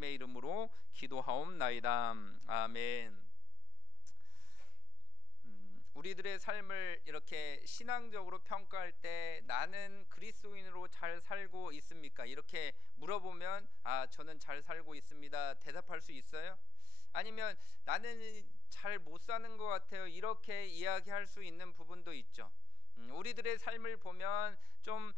주님의 이름으로 기도하옵나이다. 아멘. 우리들의 삶을 이렇게 신앙적으로 평가할 때 나는 그리스도인으로 잘 살고 있습니까? 이렇게 물어보면 저는 잘 살고 있습니다 대답할 수 있어요? 아니면 나는 잘 못 사는 것 같아요 이렇게 이야기할 수 있는 부분도 있죠. 우리들의 삶을 보면 좀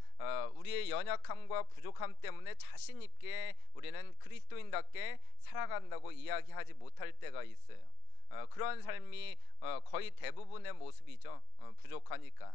우리의 연약함과 부족함 때문에 자신 있게 우리는 그리스도인답게 살아간다고 이야기하지 못할 때가 있어요. 그런 삶이 거의 대부분의 모습이죠. 부족하니까.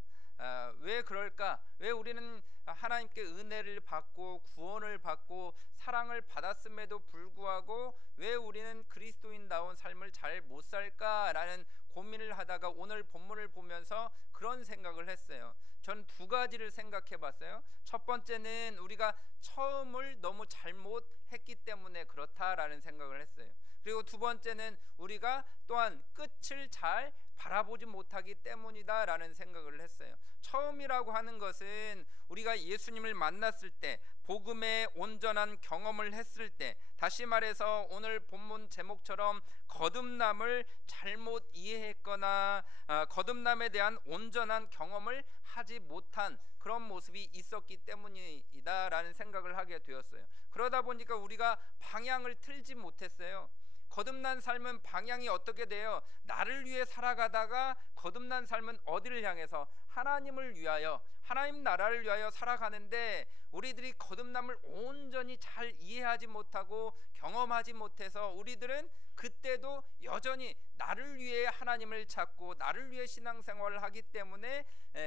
왜 그럴까? 왜 우리는 하나님께 은혜를 받고 구원을 받고 사랑을 받았음에도 불구하고 왜 우리는 그리스도인다운 삶을 잘 못 살까라는 고민을 하다가 오늘 본문을 보면서 그런 생각을 했어요. 전 두 가지를 생각해 봤어요. 첫 번째는 우리가 처음을 너무 잘못했기 때문에 그렇다라는 생각을 했어요. 그리고 두 번째는 우리가 또한 끝을 잘 바라보지 못하기 때문이다라는 생각을 했어요. 처음이라고 하는 것은 우리가 예수님을 만났을 때 복음의 온전한 경험을 했을 때, 다시 말해서 오늘 본문 제목처럼 거듭남을 잘못 이해했거나 거듭남에 대한 온전한 경험을 하지 못한 그런 모습이 있었기 때문이다라는 생각을 하게 되었어요. 그러다 보니까 우리가 방향을 틀지 못했어요. 거듭난 삶은 방향이 어떻게 돼요? 나를 위해 살아가다가 거듭난 삶은 어디를 향해서? 하나님을 위하여, 하나님 나라를 위하여 살아가는데 우리들이 거듭남을 온전히 잘 이해하지 못하고 경험하지 못해서 우리들은 그때도 여전히 나를 위해 하나님을 찾고 나를 위해 신앙생활을 하기 때문에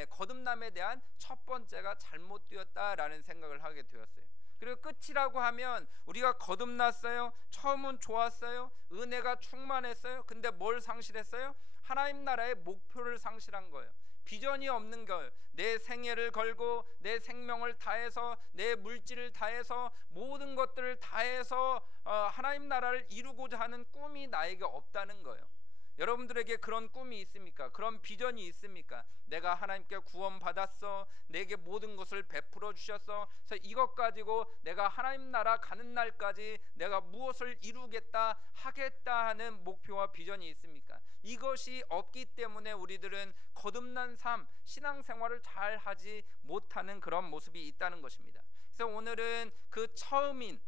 거듭남에 대한 첫 번째가 잘못되었다라는 생각을 하게 되었어요. 그리고 끝이라고 하면 우리가 거듭났어요. 처음은 좋았어요. 은혜가 충만했어요. 근데 뭘 상실했어요? 하나님 나라의 목표를 상실한 거예요. 비전이 없는 거예요. 내 생애를 걸고 내 생명을 다해서 내 물질을 다해서 모든 것들을 다해서 하나님 나라를 이루고자 하는 꿈이 나에게 없다는 거예요. 여러분들에게 그런 꿈이 있습니까? 그런 비전이 있습니까? 내가 하나님께 구원받았어, 내게 모든 것을 베풀어 주셨어, 그래서 이것 가지고 내가 하나님 나라 가는 날까지 내가 무엇을 이루겠다 하겠다 하는 목표와 비전이 있습니까? 이것이 없기 때문에 우리들은 거듭난 삶, 신앙생활을 잘 하지 못하는 그런 모습이 있다는 것입니다. 그래서 오늘은 그 처음인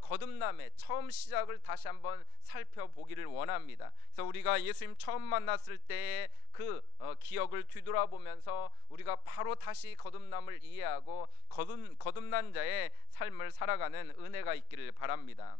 거듭남의 처음 시작을 다시 한번 살펴보기를 원합니다. 그래서 우리가 예수님 처음 만났을 때의 그 기억을 뒤돌아보면서 우리가 바로 다시 거듭남을 이해하고 거듭난 자의 삶을 살아가는 은혜가 있기를 바랍니다.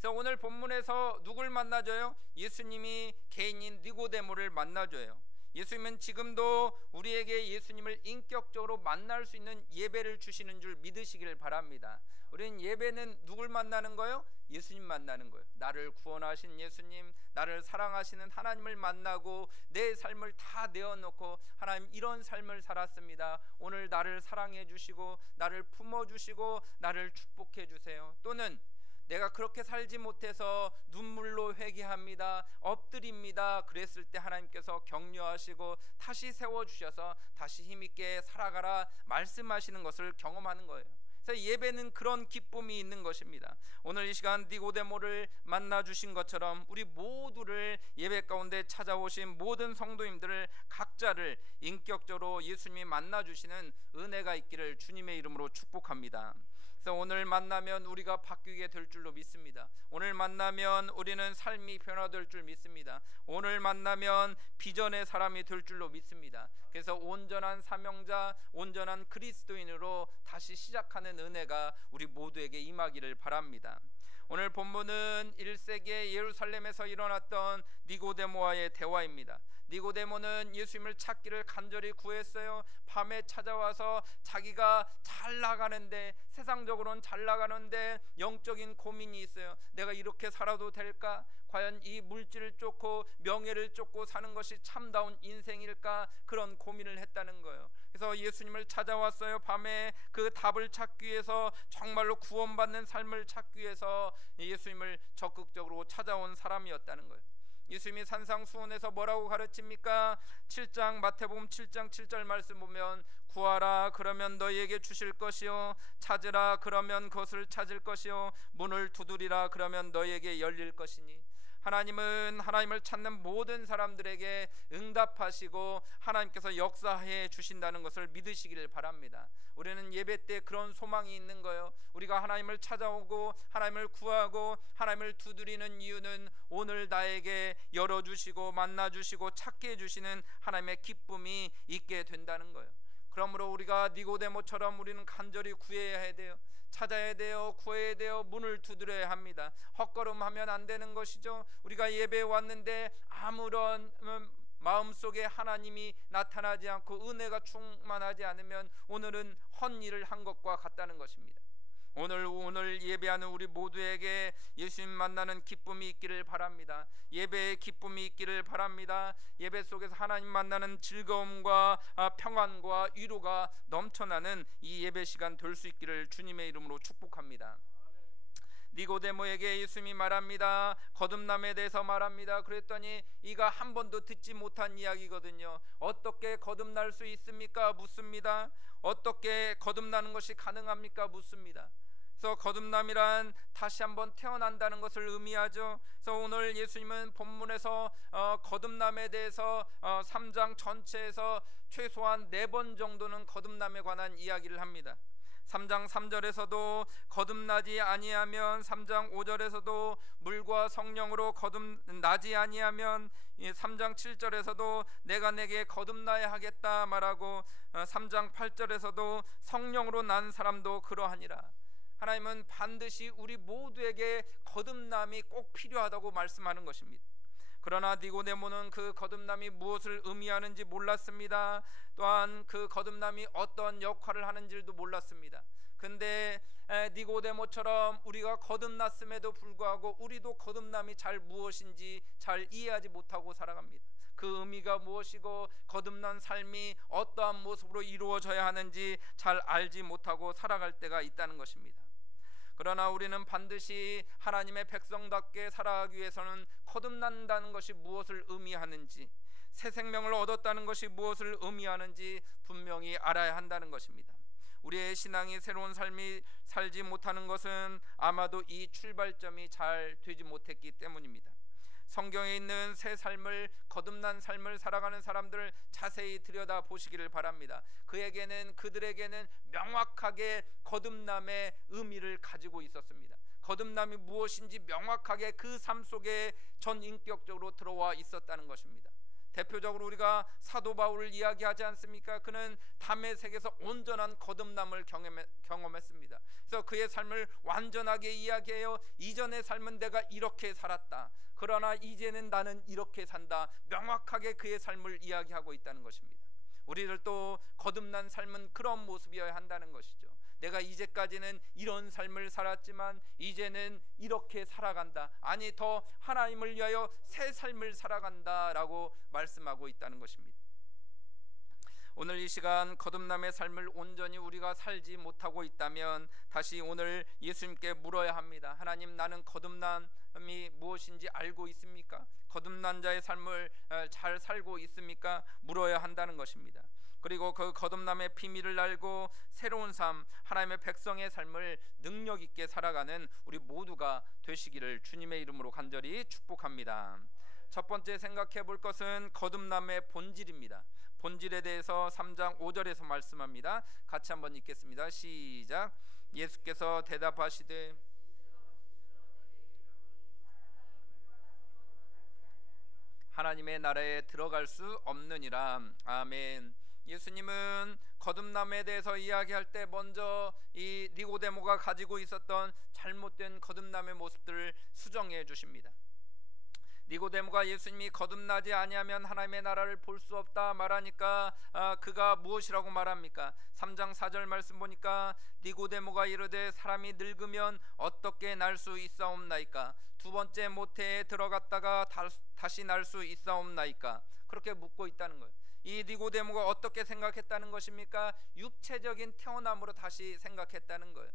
그래서 오늘 본문에서 누굴 만나줘요? 예수님이 개인인 니고데모를 만나줘요. 예수님은 지금도 우리에게 예수님을 인격적으로 만날 수 있는 예배를 주시는 줄 믿으시기를 바랍니다. 우리는 예배는 누굴 만나는 거예요? 예수님 만나는 거예요. 나를 구원하신 예수님, 나를 사랑하시는 하나님을 만나고 내 삶을 다 내어놓고 하나님 이런 삶을 살았습니다. 오늘 나를 사랑해 주시고 나를 품어주시고 나를 축복해 주세요. 또는 내가 그렇게 살지 못해서 눈물로 회개합니다, 엎드립니다. 그랬을 때 하나님께서 격려하시고 다시 세워주셔서 다시 힘있게 살아가라 말씀하시는 것을 경험하는 거예요. 그래서 예배는 그런 기쁨이 있는 것입니다. 오늘 이 시간 니고데모를 만나주신 것처럼 우리 모두를 예배 가운데 찾아오신 모든 성도님들을 각자를 인격적으로 예수님이 만나주시는 은혜가 있기를 주님의 이름으로 축복합니다. 그래서 오늘 만나면 우리가 바뀌게 될 줄로 믿습니다. 오늘 만나면 우리는 삶이 변화될 줄 믿습니다. 오늘 만나면 비전의 사람이 될 줄로 믿습니다. 그래서 온전한 사명자, 온전한 그리스도인으로 다시 시작하는 은혜가 우리 모두에게 임하기를 바랍니다. 오늘 본문은 1세기에 예루살렘에서 일어났던 니고데모와의 대화입니다. 니고데모는 예수님을 찾기를 간절히 구했어요. 밤에 찾아와서 자기가 잘 나가는데, 세상적으로는 잘 나가는데 영적인 고민이 있어요. 내가 이렇게 살아도 될까? 과연 이 물질을 쫓고 명예를 쫓고 사는 것이 참다운 인생일까? 그런 고민을 했다는 거예요. 그래서 예수님을 찾아왔어요. 밤에 그 답을 찾기 위해서, 정말로 구원받는 삶을 찾기 위해서 예수님을 적극적으로 찾아온 사람이었다는 거예요. 예수님이 산상수훈에서 뭐라고 가르칩니까? 7장 마태복음 7장 7절 말씀 보면 구하라 그러면 너희에게 주실 것이요 찾으라 그러면 그것을 찾을 것이요 문을 두드리라 그러면 너희에게 열릴 것이니 하나님은 하나님을 찾는 모든 사람들에게 응답하시고 하나님께서 역사해 주신다는 것을 믿으시기를 바랍니다. 우리는 예배 때 그런 소망이 있는 거예요. 우리가 하나님을 찾아오고 하나님을 구하고 하나님을 두드리는 이유는 오늘 나에게 열어주시고 만나주시고 찾게 해주시는 하나님의 기쁨이 있게 된다는 거예요. 그러므로 우리가 니고데모처럼 우리는 간절히 구해야 돼요. 찾아야 돼요. 구해야 돼요. 문을 두드려야 합니다. 헛걸음하면 안 되는 것이죠. 우리가 예배에 왔는데 아무런 마음속에 하나님이 나타나지 않고 은혜가 충만하지 않으면 오늘은 헛일을 한 것과 같다는 것입니다. 오늘 예배하는 우리 모두에게 예수님 만나는 기쁨이 있기를 바랍니다. 예배의 기쁨이 있기를 바랍니다. 예배 속에서 하나님 만나는 즐거움과 평안과 위로가 넘쳐나는 이 예배 시간 될 수 있기를 주님의 이름으로 축복합니다. 니고데모에게 예수님이 말합니다. 거듭남에 대해서 말합니다. 그랬더니 이가 한 번도 듣지 못한 이야기거든요. 어떻게 거듭날 수 있습니까? 묻습니다. 어떻게 거듭나는 것이 가능합니까? 묻습니다. 그래서 거듭남이란 다시 한번 태어난다는 것을 의미하죠. 그래서 오늘 예수님은 본문에서 거듭남에 대해서 3장 전체에서 최소한 4번 정도는 거듭남에 관한 이야기를 합니다. 3장 3절에서도 거듭나지 아니하면, 3장 5절에서도 물과 성령으로 거듭나지 아니하면, 3장 7절에서도 내가 내게 거듭나야 하겠다 말하고 3장 8절에서도 성령으로 난 사람도 그러하니라. 하나님은 반드시 우리 모두에게 거듭남이 꼭 필요하다고 말씀하는 것입니다. 그러나 니고데모는 그 거듭남이 무엇을 의미하는지 몰랐습니다. 또한 그 거듭남이 어떤 역할을 하는지도 몰랐습니다. 근데 니고데모처럼 우리가 거듭났음에도 불구하고 우리도 거듭남이 잘 무엇인지 잘 이해하지 못하고 살아갑니다. 그 의미가 무엇이고 거듭난 삶이 어떠한 모습으로 이루어져야 하는지 잘 알지 못하고 살아갈 때가 있다는 것입니다. 그러나 우리는 반드시 하나님의 백성답게 살아가기 위해서는 거듭난다는 것이 무엇을 의미하는지, 새 생명을 얻었다는 것이 무엇을 의미하는지 분명히 알아야 한다는 것입니다. 우리의 신앙이 새로운 삶이 살지 못하는 것은 아마도 이 출발점이 잘 되지 못했기 때문입니다. 성경에 있는 새 삶을, 거듭난 삶을 살아가는 사람들을 자세히 들여다 보시기를 바랍니다. 그들에게는 명확하게 거듭남의 의미를 가지고 있었습니다. 거듭남이 무엇인지 명확하게 그 삶 속에 전인격적으로 들어와 있었다는 것입니다. 대표적으로 우리가 사도 바울을 이야기하지 않습니까? 그는 다메섹에서 온전한 거듭남을 경험했습니다. 그래서 그의 삶을 완전하게 이야기해요. 이전의 삶은 내가 이렇게 살았다, 그러나 이제는 나는 이렇게 산다, 명확하게 그의 삶을 이야기하고 있다는 것입니다. 우리들도 거듭난 삶은 그런 모습이어야 한다는 것이죠. 내가 이제까지는 이런 삶을 살았지만 이제는 이렇게 살아간다, 아니 더 하나님을 위하여 새 삶을 살아간다라고 말씀하고 있다는 것입니다. 오늘 이 시간 거듭남의 삶을 온전히 우리가 살지 못하고 있다면 다시 오늘 예수님께 물어야 합니다. 하나님, 나는 거듭남이 무엇인지 알고 있습니까? 거듭난 자의 삶을 잘 살고 있습니까? 물어야 한다는 것입니다. 그리고 그 거듭남의 비밀을 알고 새로운 삶, 하나님의 백성의 삶을 능력 있게 살아가는 우리 모두가 되시기를 주님의 이름으로 간절히 축복합니다. 첫 번째 생각해 볼 것은 거듭남의 본질입니다. 본질에 대해서 3장 5절에서 말씀합니다. 같이 한번 읽겠습니다. 시작. 예수께서 대답하시되 하나님의 나라에 들어갈 수 없느니라. 아멘. 예수님은 거듭남에 대해서 이야기할 때 먼저 이 니고데모가 가지고 있었던 잘못된 거듭남의 모습들을 수정해 주십니다. 니고데모가 예수님이 거듭나지 아니하면 하나님의 나라를 볼 수 없다 말하니까 그가 무엇이라고 말합니까? 3장 4절 말씀 보니까 니고데모가 이르되 사람이 늙으면 어떻게 날 수 있사옵나이까? 두 번째 모태에 들어갔다가 다시 날 수 있사옵나이까? 그렇게 묻고 있다는 거예요. 이 니고데모가 어떻게 생각했다는 것입니까? 육체적인 태어남으로 다시 생각했다는 거예요.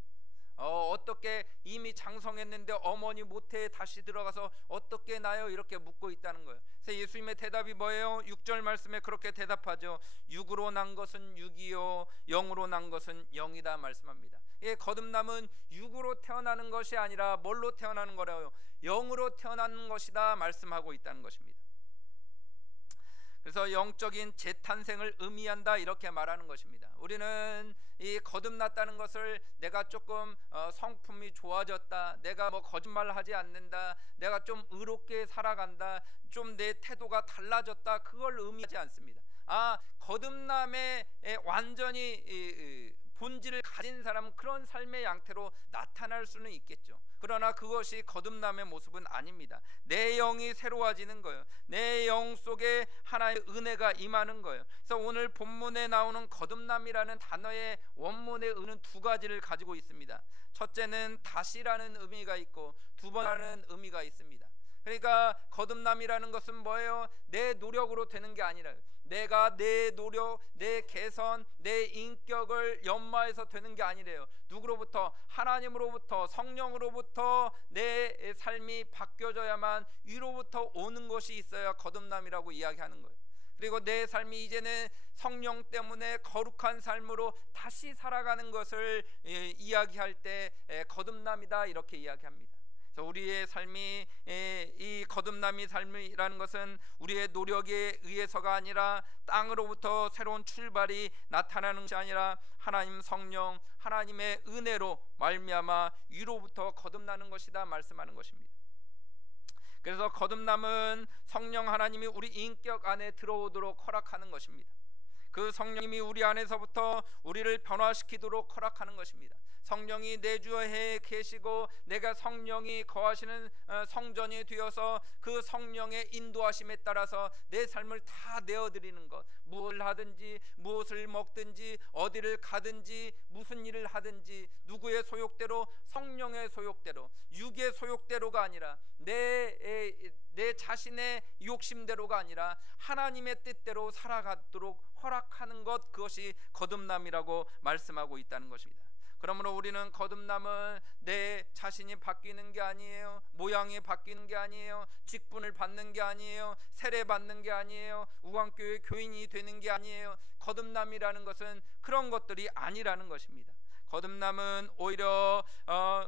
어떻게 이미 장성했는데 어머니 모태에 다시 들어가서 어떻게 나요? 이렇게 묻고 있다는 거예요. 그래서 예수님의 대답이 뭐예요? 6절 말씀에 그렇게 대답하죠. 육으로 난 것은 육이요 영으로 난 것은 영이다 말씀합니다. 예, 거듭남은 육으로 태어나는 것이 아니라 뭘로 태어나는 거라고요? 영으로 태어나는 것이다 말씀하고 있다는 것입니다. 그래서 영적인 재탄생을 의미한다 이렇게 말하는 것입니다. 우리는 이 거듭났다는 것을 내가 조금 성품이 좋아졌다, 내가 뭐 거짓말하지 않는다, 내가 좀 의롭게 살아간다, 좀 내 태도가 달라졌다, 그걸 의미하지 않습니다. 거듭남에 완전히 본질을 가진 사람은 그런 삶의 양태로 나타날 수는 있겠죠. 그러나 그것이 거듭남의 모습은 아닙니다. 내 영이 새로워지는 거예요. 내 영 속에 하나의 은혜가 임하는 거예요. 그래서 오늘 본문에 나오는 거듭남이라는 단어의 원문의 의는 두 가지를 가지고 있습니다. 첫째는 다시라는 의미가 있고 두 번째는 의미가 있습니다. 그러니까 거듭남이라는 것은 뭐예요? 내 노력으로 되는 게 아니라 내가 내 노력, 내 개선, 내 인격을 연마해서 되는 게 아니래요. 누구로부터? 하나님으로부터, 성령으로부터 내 삶이 바뀌어져야만 위로부터 오는 것이 있어야 거듭남이라고 이야기하는 거예요. 그리고 내 삶이 이제는 성령 때문에 거룩한 삶으로 다시 살아가는 것을 이야기할 때 거듭남이다 이렇게 이야기합니다. 그래서 우리의 삶이 이 거듭남의 삶이라는 것은 우리의 노력에 의해서가 아니라 땅으로부터 새로운 출발이 나타나는 것이 아니라 하나님 성령 하나님의 은혜로 말미암아 위로부터 거듭나는 것이다 말씀하는 것입니다. 그래서 거듭남은 성령 하나님이 우리 인격 안에 들어오도록 허락하는 것입니다. 그 성령님이 우리 안에서부터 우리를 변화시키도록 허락하는 것입니다. 성령이 내 주에 계시고 내가 성령이 거하시는 성전이 되어서 그 성령의 인도하심에 따라서 내 삶을 다 내어드리는 것, 무엇을 하든지 무엇을 먹든지 어디를 가든지 무슨 일을 하든지 누구의 소욕대로, 성령의 소욕대로, 육의 소욕대로가 아니라 내 자신의 욕심대로가 아니라 하나님의 뜻대로 살아가도록 허락하는 것, 그것이 거듭남이라고 말씀하고 있다는 것입니다. 그러므로 우리는 거듭남은 내 자신이 바뀌는 게 아니에요. 모양이 바뀌는 게 아니에요. 직분을 받는 게 아니에요. 세례 받는 게 아니에요. 우광교회 교인이 되는 게 아니에요. 거듭남이라는 것은 그런 것들이 아니라는 것입니다. 거듭남은 오히려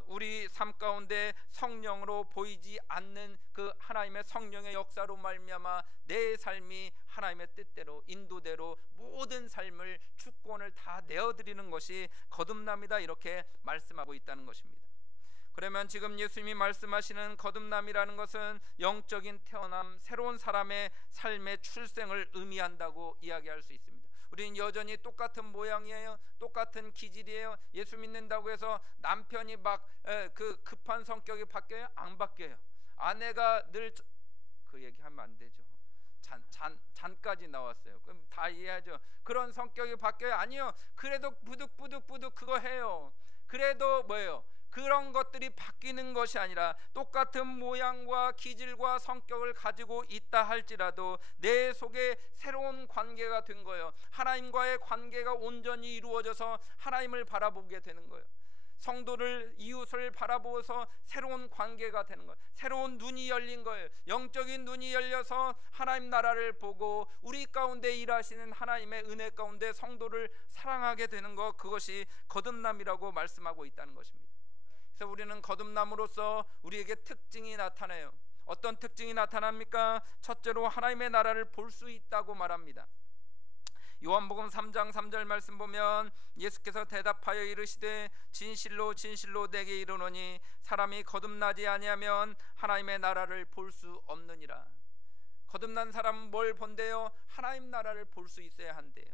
우리 삶 가운데 성령으로 보이지 않는 그 하나님의 성령의 역사로 말미암아 내 삶이 하나님의 뜻대로 인도대로 모든 삶을 주권을 다 내어드리는 것이 거듭남이다 이렇게 말씀하고 있다는 것입니다. 그러면 지금 예수님이 말씀하시는 거듭남이라는 것은 영적인 태어남, 새로운 사람의 삶의 출생을 의미한다고 이야기할 수 있습니다. 우리는 여전히 똑같은 모양이에요. 똑같은 기질이에요. 예수 믿는다고 해서 남편이 막 그 급한 성격이 바뀌어요? 안 바뀌어요. 아내가 늘 그 얘기하면 안 되죠. 잔까지 나왔어요. 그럼 다 이해하죠. 그런 성격이 바뀌어요? 아니요. 그래도 부득부득 그거 해요. 그래도 뭐예요? 그런 것들이 바뀌는 것이 아니라 똑같은 모양과 기질과 성격을 가지고 있다 할지라도 내 속에 새로운 관계가 된 거예요. 하나님과의 관계가 온전히 이루어져서 하나님을 바라보게 되는 거예요. 성도를, 이웃을 바라보아서 새로운 관계가 되는 거예요. 새로운 눈이 열린 거예요. 영적인 눈이 열려서 하나님 나라를 보고 우리 가운데 일하시는 하나님의 은혜 가운데 성도를 사랑하게 되는 것, 그것이 거듭남이라고 말씀하고 있다는 것입니다. 그래서 우리는 거듭남으로써 우리에게 특징이 나타나요. 어떤 특징이 나타납니까? 첫째로 하나님의 나라를 볼 수 있다고 말합니다. 요한복음 3장 3절 말씀 보면 예수께서 대답하여 이르시되 진실로 진실로 내게 이르노니 사람이 거듭나지 아니하면 하나님의 나라를 볼 수 없느니라. 거듭난 사람은 뭘 본대요? 하나님 나라를 볼 수 있어야 한대요.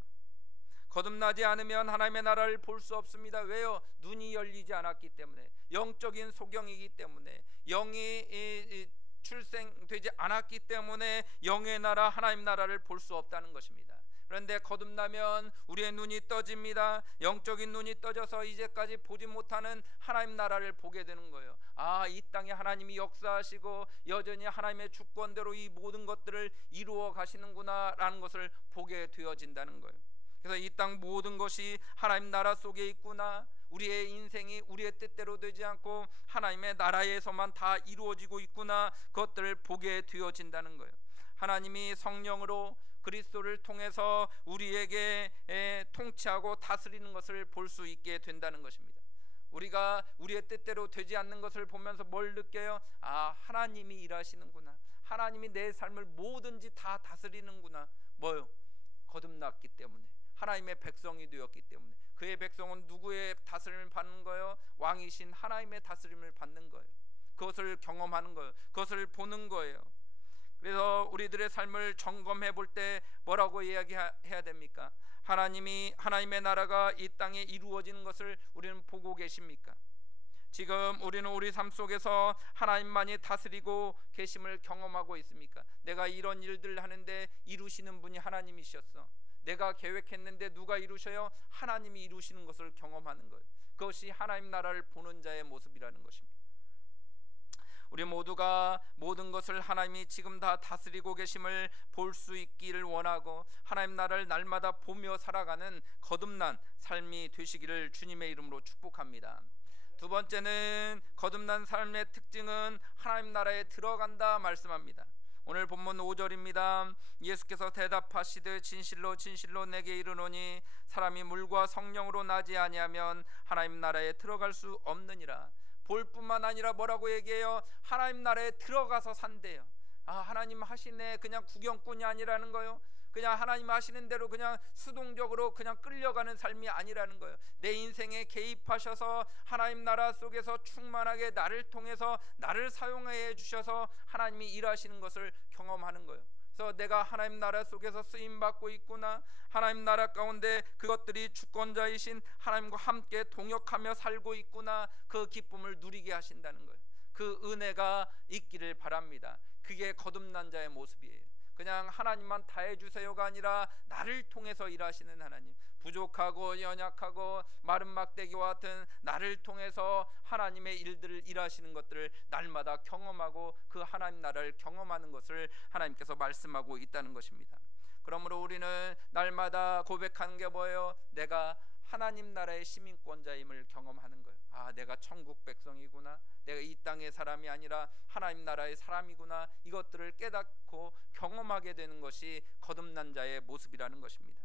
거듭나지 않으면 하나님의 나라를 볼 수 없습니다. 왜요? 눈이 열리지 않았기 때문에, 영적인 소경이기 때문에, 영이 출생되지 않았기 때문에 영의 나라, 하나님 나라를 볼 수 없다는 것입니다. 그런데 거듭나면 우리의 눈이 떠집니다. 영적인 눈이 떠져서 이제까지 보지 못하는 하나님 나라를 보게 되는 거예요. 이 땅에 하나님이 역사하시고 여전히 하나님의 주권대로 이 모든 것들을 이루어 가시는구나 라는 것을 보게 되어진다는 거예요. 그래서 이 땅 모든 것이 하나님 나라 속에 있구나, 우리의 인생이 우리의 뜻대로 되지 않고 하나님의 나라에서만 다 이루어지고 있구나, 그것들을 보게 되어진다는 거예요. 하나님이 성령으로 그리스도를 통해서 우리에게 통치하고 다스리는 것을 볼 수 있게 된다는 것입니다. 우리가 우리의 뜻대로 되지 않는 것을 보면서 뭘 느껴요? 아, 하나님이 일하시는구나, 하나님이 내 삶을 뭐든지 다 다스리는구나. 뭐요? 거듭났기 때문에, 하나님의 백성이 되었기 때문에. 그의 백성은 누구의 다스림을 받는 거예요? 왕이신 하나님의 다스림을 받는 거예요. 그것을 경험하는 거예요. 그것을 보는 거예요. 그래서 우리들의 삶을 점검해 볼 때 뭐라고 이야기해야 됩니까? 하나님의 나라가 이 땅에 이루어지는 것을 우리는 보고 계십니까? 지금 우리는 우리 삶 속에서 하나님만이 다스리고 계심을 경험하고 있습니까? 내가 이런 일들 하는데 이루시는 분이 하나님이셨어. 내가 계획했는데 누가 이루셔요? 하나님이 이루시는 것을 경험하는 거예요. 그것이 하나님 나라를 보는 자의 모습이라는 것입니다. 우리 모두가 모든 것을 하나님이 지금 다 다스리고 계심을 볼 수 있기를 원하고 하나님 나라를 날마다 보며 살아가는 거듭난 삶이 되시기를 주님의 이름으로 축복합니다. 두 번째는 거듭난 삶의 특징은 하나님 나라에 들어간다 말씀합니다. 오늘 본문 5절입니다. 예수께서 대답하시되 진실로 진실로 내게 이르노니 사람이 물과 성령으로 나지 아니하면 하나님 나라에 들어갈 수 없느니라. 볼 뿐만 아니라 뭐라고 얘기해요? 하나님 나라에 들어가서 산대요. 아, 하나님 하시네. 그냥 구경꾼이 아니라는 거요. 그냥 하나님 하시는 대로 그냥 수동적으로 그냥 끌려가는 삶이 아니라는 거예요. 내 인생에 개입하셔서 하나님 나라 속에서 충만하게 나를 통해서 나를 사용해 주셔서 하나님이 일하시는 것을 경험하는 거예요. 그래서 내가 하나님 나라 속에서 쓰임받고 있구나, 하나님 나라 가운데 그것들이 주권자이신 하나님과 함께 동역하며 살고 있구나, 그 기쁨을 누리게 하신다는 거예요. 그 은혜가 있기를 바랍니다. 그게 거듭난 자의 모습이에요. 그냥 하나님만 다 해주세요가 아니라 나를 통해서 일하시는 하나님, 부족하고 연약하고 마른 막대기와 같은 나를 통해서 하나님의 일들을 일하시는 것들을 날마다 경험하고 그 하나님 나라를 경험하는 것을 하나님께서 말씀하고 있다는 것입니다. 그러므로 우리는 날마다 고백하는 게 뭐예요? 내가 하나님 나라의 시민권자임을 경험하는 거예요. 아, 내가 천국 백성이구나, 내가 이 땅의 사람이 아니라 하나님 나라의 사람이구나, 이것들을 깨닫고 경험하게 되는 것이 거듭난 자의 모습이라는 것입니다.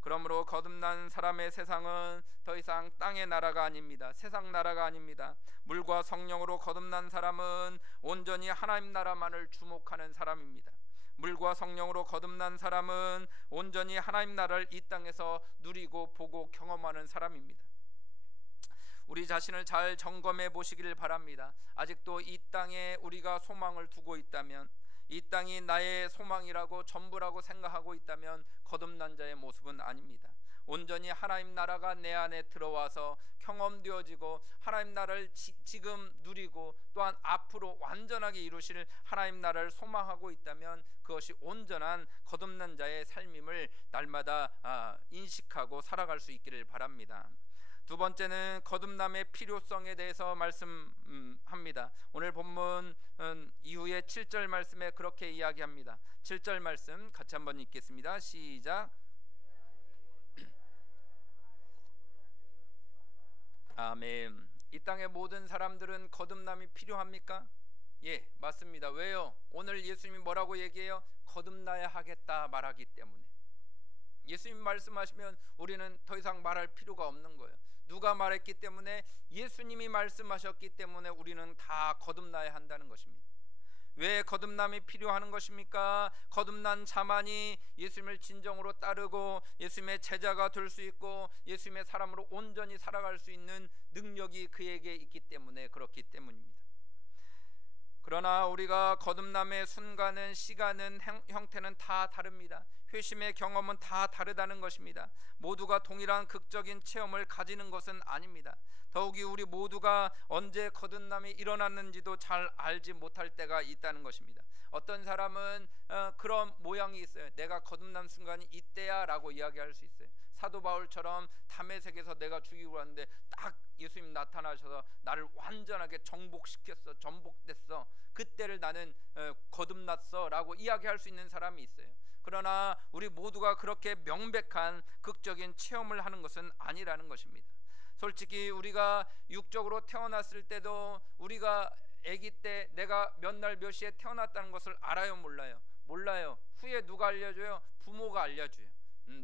그러므로 거듭난 사람의 세상은 더 이상 땅의 나라가 아닙니다. 세상 나라가 아닙니다. 물과 성령으로 거듭난 사람은 온전히 하나님 나라만을 주목하는 사람입니다. 물과 성령으로 거듭난 사람은 온전히 하나님 나라를 이 땅에서 누리고 보고 경험하는 사람입니다. 우리 자신을 잘 점검해 보시기를 바랍니다. 아직도 이 땅에 우리가 소망을 두고 있다면, 이 땅이 나의 소망이라고 전부라고 생각하고 있다면 거듭난 자의 모습은 아닙니다. 온전히 하나님 나라가 내 안에 들어와서 경험되어지고 하나님 나라를 지금 누리고 또한 앞으로 완전하게 이루실 하나님 나라를 소망하고 있다면 그것이 온전한 거듭난 자의 삶임을 날마다 인식하고 살아갈 수 있기를 바랍니다. 두 번째는 거듭남의 필요성에 대해서 말씀합니다. 오늘 본문 이후에 7절 말씀에 그렇게 이야기합니다. 7절 말씀 같이 한번 읽겠습니다. 시작. 아멘. 이 땅의 모든 사람들은 거듭남이 필요합니까? 예, 맞습니다. 왜요? 오늘 예수님이 뭐라고 얘기해요? 거듭나야 하겠다 말하기 때문에. 예수님 말씀하시면 우리는 더 이상 말할 필요가 없는 거예요. 누가 말했기 때문에? 예수님이 말씀하셨기 때문에 우리는 다 거듭나야 한다는 것입니다. 왜 거듭남이 필요한 것입니까? 거듭난 자만이 예수님을 진정으로 따르고 예수님의 제자가 될 수 있고 예수님의 사람으로 온전히 살아갈 수 있는 능력이 그에게 있기 때문에 그렇기 때문입니다. 그러나 우리가 거듭남의 순간은, 시간은, 형태는 다 다릅니다. 회심의 경험은 다 다르다는 것입니다. 모두가 동일한 극적인 체험을 가지는 것은 아닙니다. 더욱이 우리 모두가 언제 거듭남이 일어났는지도 잘 알지 못할 때가 있다는 것입니다. 어떤 사람은 그런 모양이 있어요. 내가 거듭난 순간이 이때야 라고 이야기할 수 있어요. 사도 바울처럼 다메섹에서 내가 죽이고 왔는데 딱 예수님 나타나셔서 나를 완전하게 정복시켰어, 전복됐어, 그때를 나는 거듭났어 라고 이야기할 수 있는 사람이 있어요. 그러나 우리 모두가 그렇게 명백한 극적인 체험을 하는 것은 아니라는 것입니다. 솔직히 우리가 육적으로 태어났을 때도 우리가 아기 때 내가 몇 날 몇 시에 태어났다는 것을 알아요, 몰라요? 몰라요. 후에 누가 알려줘요? 부모가 알려줘요.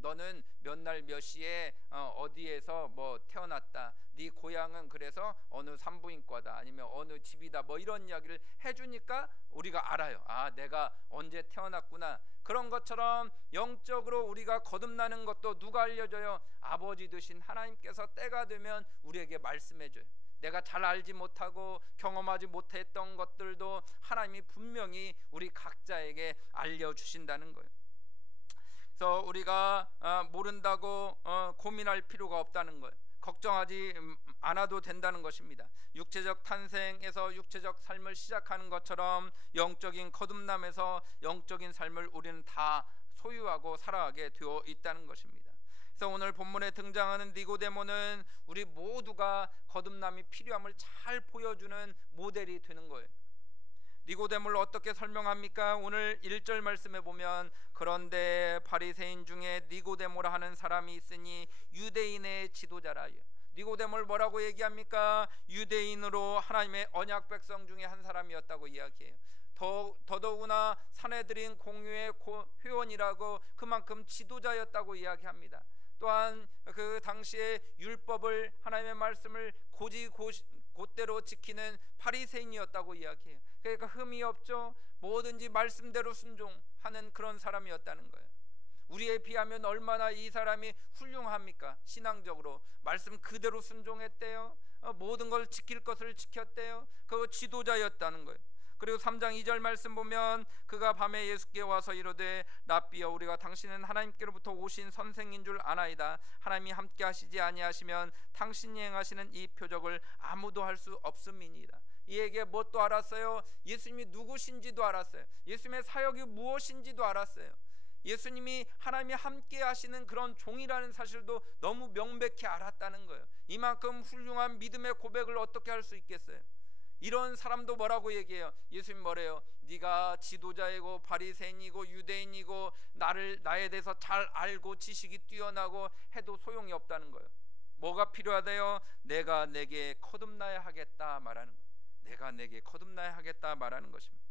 너는 몇 날 몇 시에 어디에서 뭐 태어났다, 네 고향은 그래서 어느 산부인과다, 아니면 어느 집이다, 뭐 이런 이야기를 해주니까 우리가 알아요. 아, 내가 언제 태어났구나. 그런 것처럼 영적으로 우리가 거듭나는 것도 누가 알려줘요? 아버지 되신 하나님께서 때가 되면 우리에게 말씀해줘요. 내가 잘 알지 못하고 경험하지 못했던 것들도 하나님이 분명히 우리 각자에게 알려주신다는 거예요. 그래서 우리가 모른다고 고민할 필요가 없다는 거예요. 걱정하지 않아도 된다는 것입니다. 육체적 탄생에서 육체적 삶을 시작하는 것처럼 영적인 거듭남에서 영적인 삶을 우리는 다 소유하고 살아가게 되어 있다는 것입니다. 그래서 오늘 본문에 등장하는 니고데모는 우리 모두가 거듭남이 필요함을 잘 보여주는 모델이 되는 거예요. 니고데모를 어떻게 설명합니까? 오늘 1절 말씀에 보면 그런데 바리새인 중에 니고데모라 하는 사람이 있으니 유대인의 지도자라. 니고데모를 뭐라고 얘기합니까? 유대인으로 하나님의 언약 백성 중에 한 사람이었다고 이야기해요. 더더구나 산헤드린 공회의 회원이라고 그만큼 지도자였다고 이야기합니다. 또한 그 당시에 율법을, 하나님의 말씀을 곧대로 지키는 바리새인이었다고 이야기해요. 그러니까 흠이 없죠. 뭐든지 말씀대로 순종하는 그런 사람이었다는 거예요. 우리에 비하면 얼마나 이 사람이 훌륭합니까? 신앙적으로 말씀 그대로 순종했대요. 모든 걸 지킬 것을 지켰대요. 그 지도자였다는 거예요. 그리고 3장 2절 말씀 보면 그가 밤에 예수께 와서 이르되 랍비여, 우리가 당신은 하나님께로부터 오신 선생인 줄 아나이다. 하나님이 함께 하시지 아니하시면 당신이 행하시는 이 표적을 아무도 할 수 없음이니이다. 이에게 뭣도 알았어요? 예수님이 누구신지도 알았어요. 예수님의 사역이 무엇인지도 알았어요. 예수님이 하나님이 함께 하시는 그런 종이라는 사실도 너무 명백히 알았다는 거예요. 이만큼 훌륭한 믿음의 고백을 어떻게 할 수 있겠어요? 이런 사람도 뭐라고 얘기해요? 예수님 뭐래요? 네가 지도자이고 바리새인이고 유대인이고 나에 대해서 잘 알고 지식이 뛰어나고 해도 소용이 없다는 거예요. 뭐가 필요하대요? 내가 내게 거듭나야 하겠다 말하는 거예요. 내가 내게 거듭나야 하겠다 말하는 것입니다.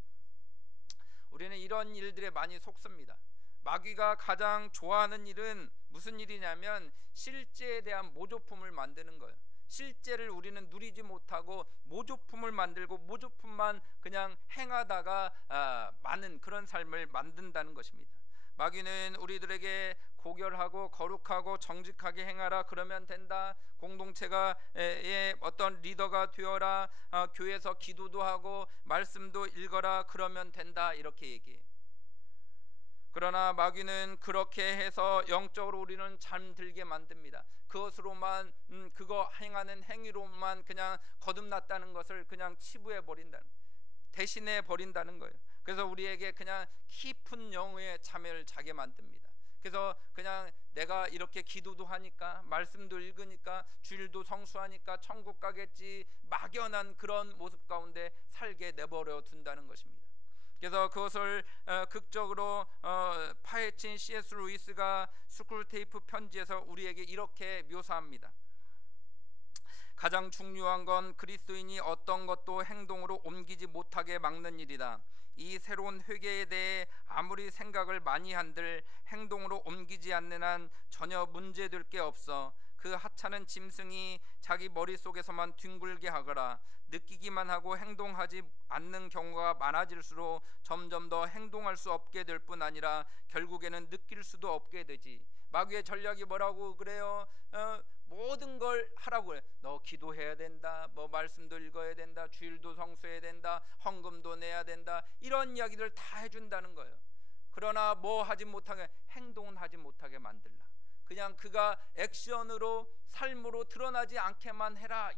우리는 이런 일들에 많이 속습니다. 마귀가 가장 좋아하는 일은 무슨 일이냐면 실제에 대한 모조품을 만드는 거예요. 실제를 우리는 누리지 못하고 모조품을 만들고 모조품만 그냥 행하다가 많은 그런 삶을 만든다는 것입니다. 마귀는 우리들에게 고결하고 거룩하고 정직하게 행하라, 그러면 된다. 공동체가 어떤 리더가 되어라, 교회에서 기도도 하고 말씀도 읽어라, 그러면 된다, 이렇게 얘기해요. 그러나 마귀는 그렇게 해서 영적으로 우리는 잠들게 만듭니다. 그것으로만 그거 행하는 행위로만 그냥 거듭났다는 것을 그냥 치부해 버린다는, 대신해 버린다는 거예요. 그래서 우리에게 그냥 깊은 영의 잠을 자게 만듭니다. 그래서 그냥 내가 이렇게 기도도 하니까 말씀도 읽으니까 주일도 성수하니까 천국 가겠지, 막연한 그런 모습 가운데 살게 내버려 둔다는 것입니다. 그래서 그것을 극적으로 파헤친 C.S. 루이스가 스쿨테이프 편지에서 우리에게 이렇게 묘사합니다. 가장 중요한 건 그리스도인이 어떤 것도 행동으로 옮기지 못하게 막는 일이다. 이 새로운 회개에 대해 아무리 생각을 많이 한들 행동으로 옮기지 않는 한 전혀 문제될 게 없어. 그 하찮은 짐승이 자기 머릿속에서만 뒹굴게 하거라. 느끼기만 하고 행동하지 않는 경우가 많아질수록 점점 더 행동할 수 없게 될 뿐 아니라 결국에는 느낄 수도 없게 되지. 마귀의 전략이 뭐라고 그래요? 모든 걸 하라고 그래. 너 기도해야 된다, 뭐 말씀도 읽어야 된다, 주일도 성수해야 된다, 헌금도 내야 된다, 이런 이야기들 다 해준다는 거예요. 그러나 뭐 하지 못하게, 행동은 하지 못하게 만들라. 그냥 그가 액션으로 삶으로 드러나지 않게만 해라.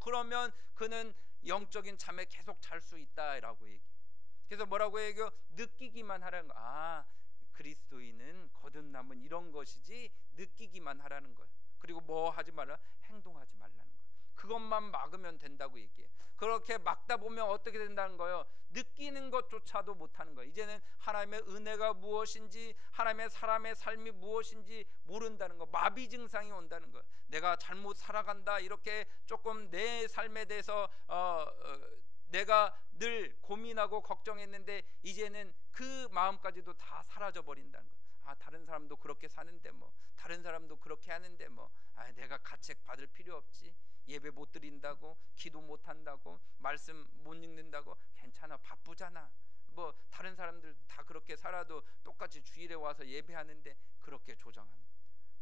그러면 그는 영적인 잠에 계속 잘 수 있다라고 얘기. 그래서 뭐라고 얘기해요? 느끼기만 하라는 거. 아, 그리스도인은 거듭남은 이런 것이지, 느끼기만 하라는 거예요. 그리고 뭐 하지 말라? 행동하지 말라는 거예요. 그것만 막으면 된다고 얘기해요. 그렇게 막다 보면 어떻게 된다는 거예요? 느끼는 것조차도 못하는 거예요. 이제는 하나님의 은혜가 무엇인지, 하나님의 사람의 삶이 무엇인지 모른다는 거, 마비 증상이 온다는 거예요. 내가 잘못 살아간다, 이렇게 조금 내 삶에 대해서 내가 늘 고민하고 걱정했는데 이제는 그 마음까지도 다 사라져 버린다는 거예요. 아, 다른 사람도 그렇게 사는데 뭐, 다른 사람도 그렇게 하는데 뭐, 내가 가책 받을 필요 없지. 예배 못 드린다고, 기도 못 한다고, 말씀 못 읽는다고, 괜찮아, 바쁘잖아. 뭐 다른 사람들 다 그렇게 살아도 똑같이 주일에 와서 예배하는데, 그렇게 조정하는.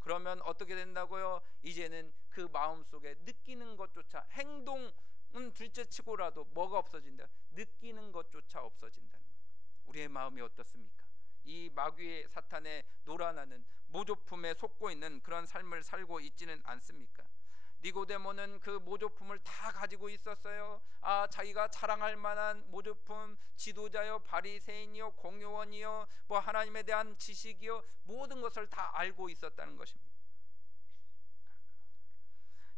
그러면 어떻게 된다고요? 이제는 그 마음속에 느끼는 것조차, 행동은 둘째치고라도 뭐가 없어진다? 느끼는 것조차 없어진다는 거예요. 우리의 마음이 어떻습니까? 이 마귀의 사탄의 노란하는 모조품에 속고 있는 그런 삶을 살고 있지는 않습니까? 니고데모는 그 모조품을 다 가지고 있었어요. 자기가 자랑할 만한 모조품, 지도자요, 바리새인이요, 공요원이요, 뭐 하나님에 대한 지식이요, 모든 것을 다 알고 있었다는 것입니다.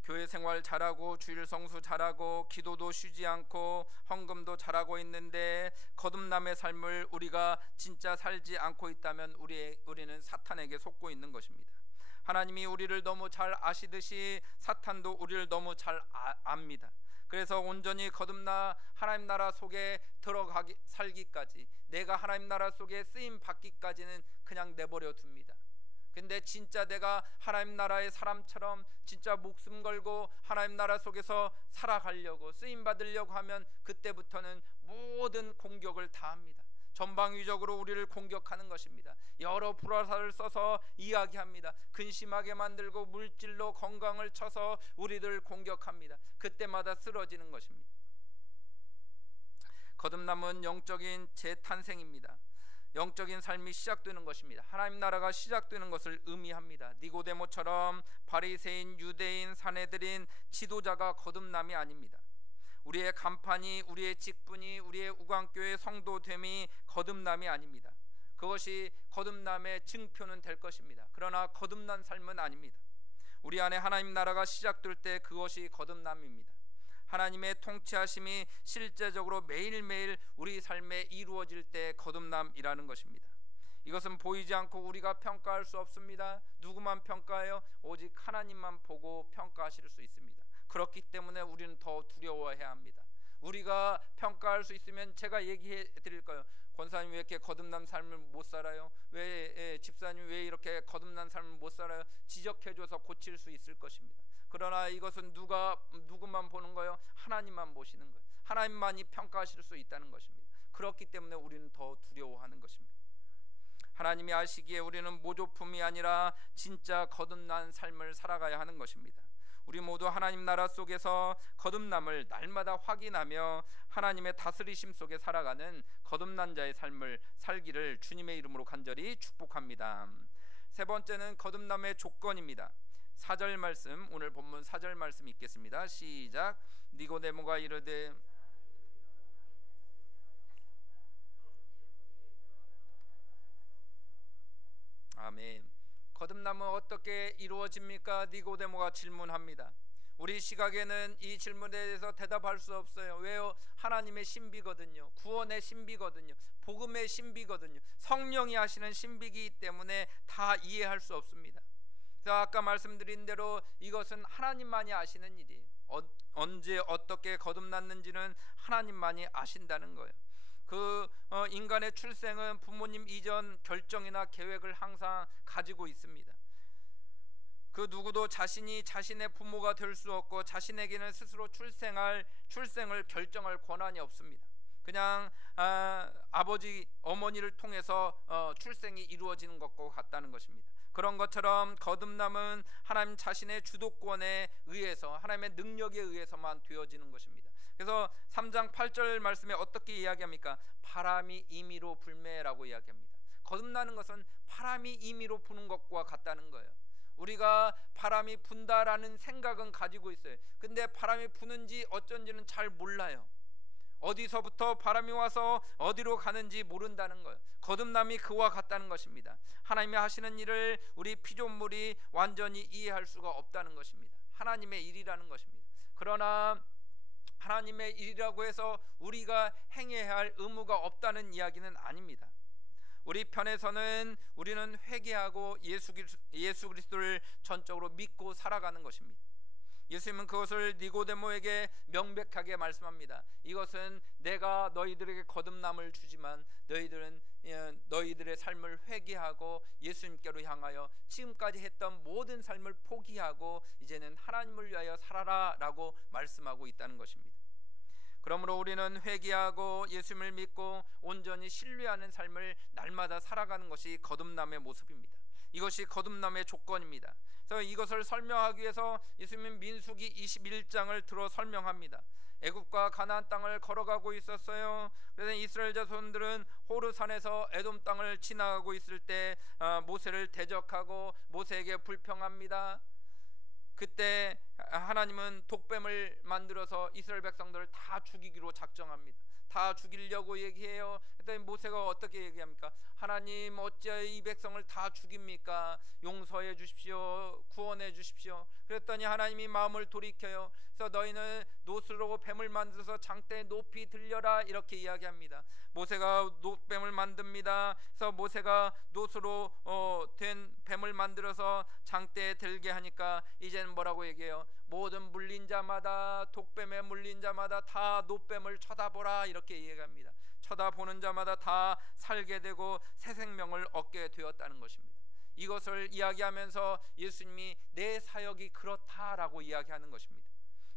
교회 생활 잘하고, 주일 성수 잘하고, 기도도 쉬지 않고, 헌금도 잘하고 있는데 거듭남의 삶을 우리가 진짜 살지 않고 있다면 우리는 사탄에게 속고 있는 것입니다. 하나님이 우리를 너무 잘 아시듯이 사탄도 우리를 너무 잘 압니다. 그래서 온전히 거듭나 하나님 나라 속에 들어가기, 살기까지, 내가 하나님 나라 속에 쓰임 받기까지는 그냥 내버려 둡니다. 근데 진짜 내가 하나님 나라의 사람처럼 진짜 목숨 걸고 하나님 나라 속에서 살아가려고, 쓰임 받으려고 하면 그때부터는 모든 공격을 다 합니다. 전방위적으로 우리를 공격하는 것입니다. 여러 불화살을 써서 이야기합니다. 근심하게 만들고 물질로 건강을 쳐서 우리를 공격합니다. 그때마다 쓰러지는 것입니다. 거듭남은 영적인 재탄생입니다. 영적인 삶이 시작되는 것입니다. 하나님 나라가 시작되는 것을 의미합니다. 니고데모처럼 바리새인, 유대인, 사내들인 지도자가 거듭남이 아닙니다. 우리의 간판이, 우리의 직분이, 우리의 우광교회 성도됨이 거듭남이 아닙니다. 그것이 거듭남의 증표는 될 것입니다. 그러나 거듭난 삶은 아닙니다. 우리 안에 하나님 나라가 시작될 때 그것이 거듭남입니다. 하나님의 통치하심이 실제적으로 매일매일 우리 삶에 이루어질 때 거듭남이라는 것입니다. 이것은 보이지 않고 우리가 평가할 수 없습니다. 누구만 평가해요? 오직 하나님만 보고 평가하실 수 있습니다. 그렇기 때문에 우리는 더 두려워해야 합니다. 우리가 평가할 수 있으면 제가 얘기해 드릴 거예요. 권사님 왜 이렇게 거듭난 삶을 못 살아요? 왜 집사님 왜 이렇게 거듭난 삶을 못 살아요? 지적해줘서 고칠 수 있을 것입니다. 그러나 이것은 누구만 보는 거예요? 하나님만 보시는 거예요. 하나님만이 평가하실 수 있다는 것입니다. 그렇기 때문에 우리는 더 두려워하는 것입니다. 하나님이 아시기에 우리는 모조품이 아니라 진짜 거듭난 삶을 살아가야 하는 것입니다. 우리 모두 하나님 나라 속에서 거듭남을 날마다 확인하며 하나님의 다스리심 속에 살아가는 거듭난 자의 삶을 살기를 주님의 이름으로 간절히 축복합니다. 세 번째는 거듭남의 조건입니다. 4절 말씀, 오늘 본문 4절 말씀 읽겠습니다. 시작. 니고데모가 이르되 아멘. 거듭남은 어떻게 이루어집니까? 니고데모가 질문합니다. 우리 시각에는 이 질문에 대해서 대답할 수 없어요. 왜요? 하나님의 신비거든요. 구원의 신비거든요. 복음의 신비거든요. 성령이 하시는 신비이기 때문에 다 이해할 수 없습니다. 그래서 아까 말씀드린 대로 이것은 하나님만이 아시는 일이에요. 언제 어떻게 거듭났는지는 하나님만이 아신다는 거예요. 인간의 출생은 부모님 이전 결정이나 계획을 항상 가지고 있습니다. 그 누구도 자신이 자신의 부모가 될 수 없고 자신에게는 스스로 출생을 결정할 권한이 없습니다. 그냥 아버지 어머니를 통해서 출생이 이루어지는 것과 같다는 것입니다. 그런 것처럼 거듭남은 하나님 자신의 주도권에 의해서, 하나님의 능력에 의해서만 되어지는 것입니다. 그래서 3장 8절 말씀에 어떻게 이야기합니까? 바람이 임의로 불매라고 이야기합니다. 거듭나는 것은 바람이 임의로 부는 것과 같다는 거예요. 우리가 바람이 분다라는 생각은 가지고 있어요. 근데 바람이 부는지 어쩐지는 잘 몰라요. 어디서부터 바람이 와서 어디로 가는지 모른다는 거예요. 거듭남이 그와 같다는 것입니다. 하나님이 하시는 일을 우리 피조물이 완전히 이해할 수가 없다는 것입니다. 하나님의 일이라는 것입니다. 그러나 하나님의 일이라고 해서 우리가 행해야 할 의무가 없다는 이야기는 아닙니다. 우리 편에서는 우리는 회개하고 예수 그리스도를 전적으로 믿고 살아가는 것입니다. 예수님은 그것을 니고데모에게 명백하게 말씀합니다. 이것은 내가 너희들에게 거듭남을 주지만 너희들은 너희들의 삶을 회개하고 예수님께로 향하여 지금까지 했던 모든 삶을 포기하고 이제는 하나님을 위하여 살아라 라고 말씀하고 있다는 것입니다. 그러므로 우리는 회개하고 예수님을 믿고 온전히 신뢰하는 삶을 날마다 살아가는 것이 거듭남의 모습입니다. 이것이 거듭남의 조건입니다. 그래서 이것을 설명하기 위해서 예수님은 민수기 21장을 들어 설명합니다. 애굽과 가나안 땅을 걸어가고 있었어요. 그래서 이스라엘 자손들은 호르산에서 에돔 땅을 지나가고 있을 때 모세를 대적하고 모세에게 불평합니다. 그때 하나님은 독뱀을 만들어서 이스라엘 백성들을 다 죽이기로 작정합니다. 다 죽이려고 얘기해요. 그랬더니 모세가 어떻게 얘기합니까? 하나님 어찌하여 이 백성을 다 죽입니까? 용서해 주십시오. 구원해 주십시오. 그랬더니 하나님이 마음을 돌이켜요. 그래서 너희는 놋으로 뱀을 만들어서 장대에 높이 들려라 이렇게 이야기합니다. 모세가 놋뱀을 만듭니다. 그래서 모세가 놋으로 된 뱀을 만들어서 장대에 들게 하니까 이제는 뭐라고 얘기해요? 모든 물린 자마다 독뱀에 물린 자마다 다 놋뱀을 쳐다보라 이렇게 이야기합니다. 쳐다보는 자마다 다 살게 되고 새 생명을 얻게 되었다는 것입니다. 이것을 이야기하면서 예수님이 내 사역이 그렇다라고 이야기하는 것입니다.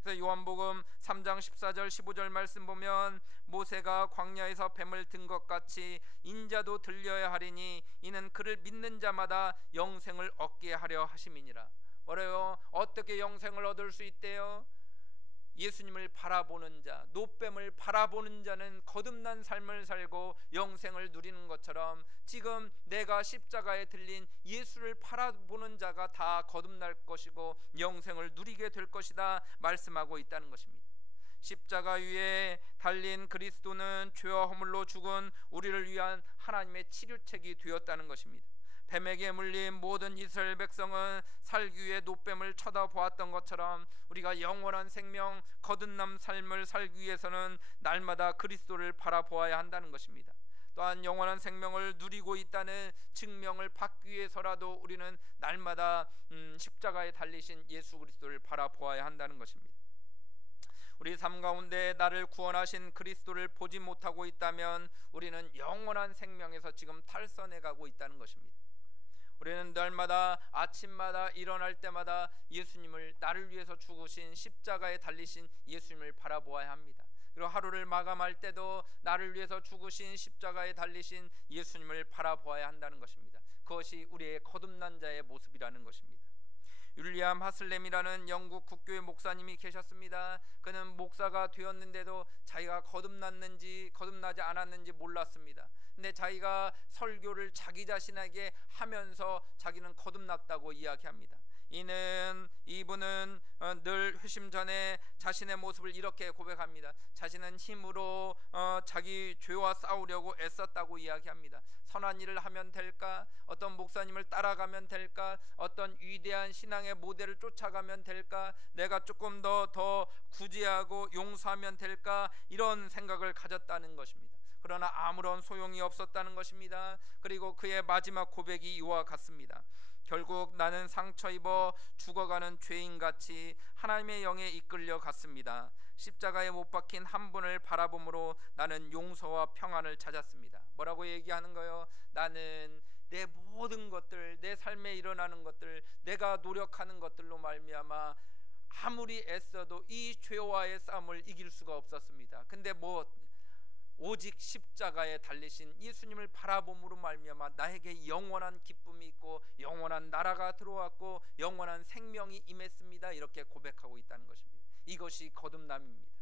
그래서 요한복음 3장 14절 15절 말씀 보면 모세가 광야에서 뱀을 든 것 같이 인자도 들려야 하리니 이는 그를 믿는 자마다 영생을 얻게 하려 하심이니라. 뭐래요? 어떻게 영생을 얻을 수 있대요? 예수님을 바라보는 자, 놋뱀을 바라보는 자는 거듭난 삶을 살고 영생을 누리는 것처럼 지금 내가 십자가에 들린 예수를 바라보는 자가 다 거듭날 것이고 영생을 누리게 될 것이다 말씀하고 있다는 것입니다. 십자가 위에 달린 그리스도는 죄와 허물로 죽은 우리를 위한 하나님의 치료책이 되었다는 것입니다. 뱀에게 물린 모든 이스라엘 백성은 살기 위해 놋뱀을 쳐다보았던 것처럼 우리가 영원한 생명 거듭남 삶을 살기 위해서는 날마다 그리스도를 바라보아야 한다는 것입니다. 또한 영원한 생명을 누리고 있다는 증명을 받기 위해서라도 우리는 날마다 십자가에 달리신 예수 그리스도를 바라보아야 한다는 것입니다. 우리 삶 가운데 나를 구원하신 그리스도를 보지 못하고 있다면 우리는 영원한 생명에서 지금 탈선해 가고 있다는 것입니다. 우리는 날마다 아침마다 일어날 때마다 예수님을 나를 위해서 죽으신 십자가에 달리신 예수님을 바라보아야 합니다. 그리고 하루를 마감할 때도 나를 위해서 죽으신 십자가에 달리신 예수님을 바라보아야 한다는 것입니다. 그것이 우리의 거듭난 자의 모습이라는 것입니다. 윌리엄 하슬렘이라는 영국 국교의 목사님이 계셨습니다. 그는 목사가 되었는데도 자기가 거듭났는지 거듭나지 않았는지 몰랐습니다. 근데 자기가 설교를 자기 자신에게 하면서 자기는 거듭났다고 이야기합니다. 이분은 늘 회심 전에 자신의 모습을 이렇게 고백합니다. 자신은 힘으로 자기 죄와 싸우려고 애썼다고 이야기합니다. 선한 일을 하면 될까? 어떤 목사님을 따라가면 될까? 어떤 위대한 신앙의 모델을 쫓아가면 될까? 내가 조금 더 구제하고 용서하면 될까? 이런 생각을 가졌다는 것입니다. 그러나 아무런 소용이 없었다는 것입니다. 그리고 그의 마지막 고백이 이와 같습니다. 결국 나는 상처 입어 죽어가는 죄인같이 하나님의 영에 이끌려 갔습니다. 십자가에 못 박힌 한 분을 바라봄으로 나는 용서와 평안을 찾았습니다. 뭐라고 얘기하는 거예요? 나는 내 모든 것들, 내 삶에 일어나는 것들, 내가 노력하는 것들로 말미암아 아무리 애써도 이 죄와의 싸움을 이길 수가 없었습니다. 근데 오직 십자가에 달리신 예수님을 바라봄으로 말미암아 나에게 영원한 기쁨이 있고 영원한 나라가 들어왔고 영원한 생명이 임했습니다. 이렇게 고백하고 있다는 것입니다. 이것이 거듭남입니다.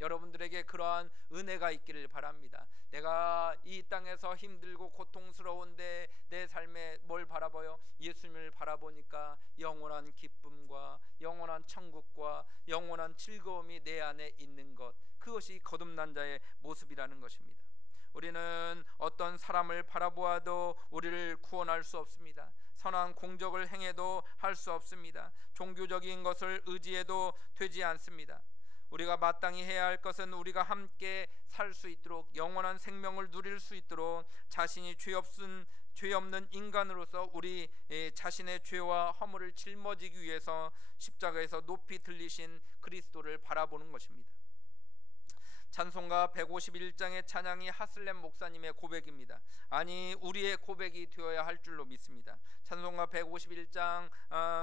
여러분들에게 그러한 은혜가 있기를 바랍니다. 내가 이 땅에서 힘들고 고통스러운데 내 삶에 뭘 바라봐요? 예수님을 바라보니까 영원한 기쁨과 영원한 천국과 영원한 즐거움이 내 안에 있는 것, 그것이 거듭난 자의 모습이라는 것입니다. 우리는 어떤 사람을 바라보아도 우리를 구원할 수 없습니다. 선한 공적을 행해도 할 수 없습니다. 종교적인 것을 의지해도 되지 않습니다. 우리가 마땅히 해야 할 것은 우리가 함께 살 수 있도록, 영원한 생명을 누릴 수 있도록 자신이 죄 없는 인간으로서 우리 자신의 죄와 허물을 짊어지기 위해서 십자가에서 높이 들리신 그리스도를 바라보는 것입니다. 찬송가 151장의 찬양이 하슬렘 목사님의 고백입니다. 아니, 우리의 고백이 되어야 할 줄로 믿습니다. 찬송가 151장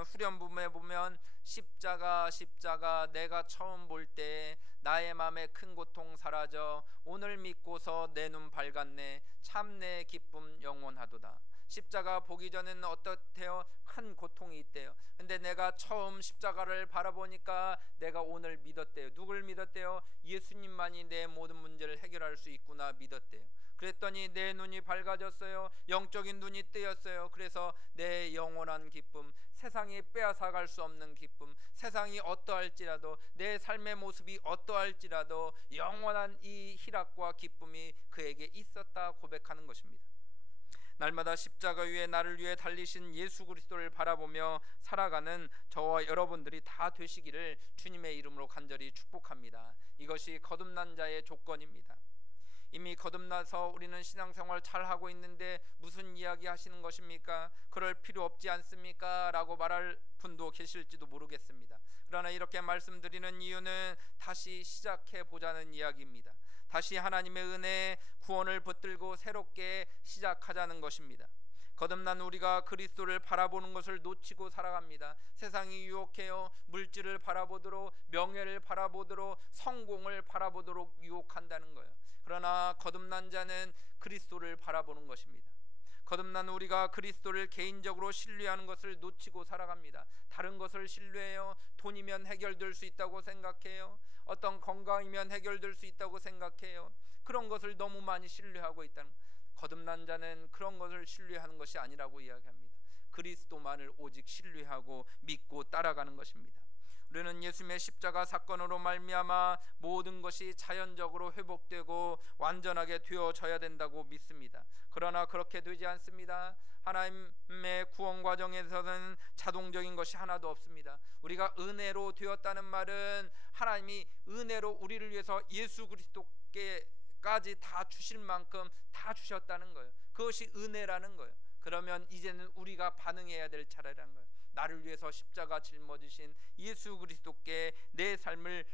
후렴부분에 보면 십자가 십자가 내가 처음 볼 때 나의 맘에 큰 고통 사라져 오늘 믿고서 내 눈 밝았네 참 내 기쁨 영원하도다. 십자가 보기 전에는 어떻대요? 큰 고통이 있대요. 근데 내가 처음 십자가를 바라보니까 내가 오늘 믿었대요. 누굴 믿었대요? 예수님만이 내 모든 문제를 해결할 수 있구나 믿었대요. 그랬더니 내 눈이 밝아졌어요. 영적인 눈이 뜨였어요. 그래서 내 영원한 기쁨, 세상이 빼앗아갈 수 없는 기쁨, 세상이 어떠할지라도, 내 삶의 모습이 어떠할지라도 영원한 이 희락과 기쁨이 그에게 있었다 고백하는 것입니다. 날마다 십자가 위에 나를 위해 달리신 예수 그리스도를 바라보며 살아가는 저와 여러분들이 다 되시기를 주님의 이름으로 간절히 축복합니다. 이것이 거듭난 자의 조건입니다. 이미 거듭나서 우리는 신앙생활 잘하고 있는데 무슨 이야기 하시는 것입니까? 그럴 필요 없지 않습니까? 라고 말할 분도 계실지도 모르겠습니다. 그러나 이렇게 말씀드리는 이유는 다시 시작해 보자는 이야기입니다. 다시 하나님의 은혜, 구원을 붙들고 새롭게 시작하자는 것입니다. 거듭난 우리가 그리스도를 바라보는 것을 놓치고 살아갑니다. 세상이 유혹해요. 물질을 바라보도록, 명예를 바라보도록, 성공을 바라보도록 유혹한다는 거예요. 그러나 거듭난 자는 그리스도를 바라보는 것입니다. 거듭난 우리가 그리스도를 개인적으로 신뢰하는 것을 놓치고 살아갑니다. 다른 것을 신뢰해요. 돈이면 해결될 수 있다고 생각해요. 어떤 건강이면 해결될 수 있다고 생각해요. 그런 것을 너무 많이 신뢰하고 있다는 거예요. 거듭난 자는 그런 것을 신뢰하는 것이 아니라고 이야기합니다. 그리스도만을 오직 신뢰하고 믿고 따라가는 것입니다. 우리는 예수님의 십자가 사건으로 말미암아 모든 것이 자연적으로 회복되고 완전하게 되어져야 된다고 믿습니다. 그러나 그렇게 되지 않습니다. 하나님의 구원 과정에서는 자동적인 것이 하나도 없습니다. 우리가 은혜로 되었다는 말은 하나님이 은혜로 우리를 위해서 예수 그리스도께까지 다 주실 만큼 다 주셨다는 거예요. 그것이 은혜라는 거예요. 그러면 이제는 우리가 반응해야 될 차례라는 거예요. 나를 위해서 십자가 짊어지신 예수 그리스도께 내 삶을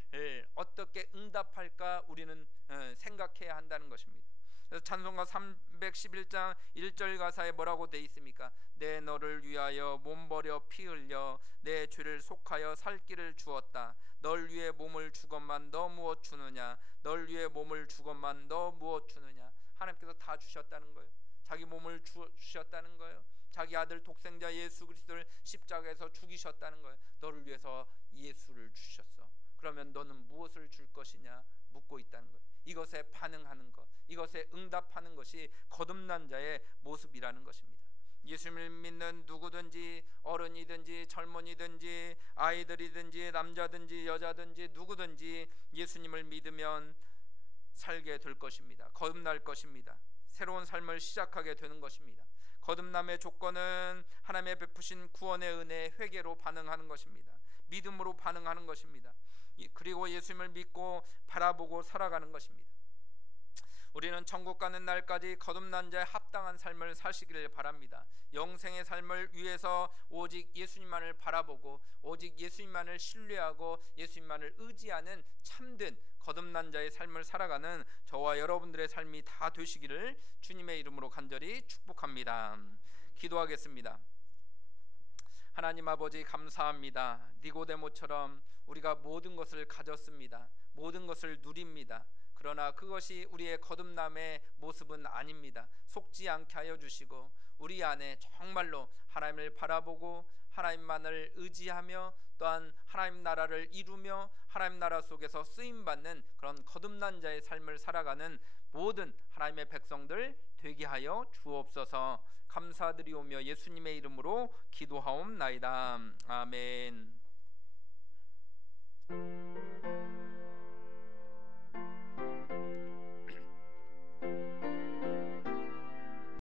어떻게 응답할까 우리는 생각해야 한다는 것입니다. 그래서 찬송가 311장 1절 가사에 뭐라고 돼 있습니까? 내 너를 위하여 몸 버려 피 흘려 내 죄를 속하여 살 길을 주었다. 널 위해 몸을 주건만 너 무엇 주느냐? 널 위해 몸을 주건만 너 무엇 주느냐? 하나님께서 다 주셨다는 거예요. 자기 몸을 주셨다는 거예요. 자기 아들 독생자 예수 그리스도를 십자가에서 죽이셨다는 거예요. 너를 위해서 예수를 주셨어. 그러면 너는 무엇을 줄 것이냐 묻고 있다는 거예요. 이것에 반응하는 것, 이것에 응답하는 것이 거듭난 자의 모습이라는 것입니다. 예수님을 믿는 누구든지, 어른이든지 젊은이든지 아이들이든지 남자든지 여자든지 누구든지 예수님을 믿으면 살게 될 것입니다. 거듭날 것입니다. 새로운 삶을 시작하게 되는 것입니다. 거듭남의 조건은 하나님의 베푸신 구원의 은혜에 회개로 반응하는 것입니다. 믿음으로 반응하는 것입니다. 그리고 예수님을 믿고 바라보고 살아가는 것입니다. 우리는 천국 가는 날까지 거듭난 자의 합당한 삶을 사시기를 바랍니다. 영생의 삶을 위해서 오직 예수님만을 바라보고 오직 예수님만을 신뢰하고 예수님만을 의지하는 참된 거듭난 자의 삶을 살아가는 저와 여러분들의 삶이 다 되시기를 주님의 이름으로 간절히 축복합니다. 기도하겠습니다. 하나님 아버지 감사합니다. 니고데모처럼 우리가 모든 것을 가졌습니다. 모든 것을 누립니다. 그러나 그것이 우리의 거듭남의 모습은 아닙니다. 속지 않게 하여 주시고 우리 안에 정말로 하나님을 바라보고 하나님만을 의지하며 또한 하나님 나라를 이루며 하나님 나라 속에서 쓰임받는 그런 거듭난 자의 삶을 살아가는 모든 하나님의 백성들 되게 하여 주옵소서. 감사드리오며 예수님의 이름으로 기도하옵나이다. 아멘.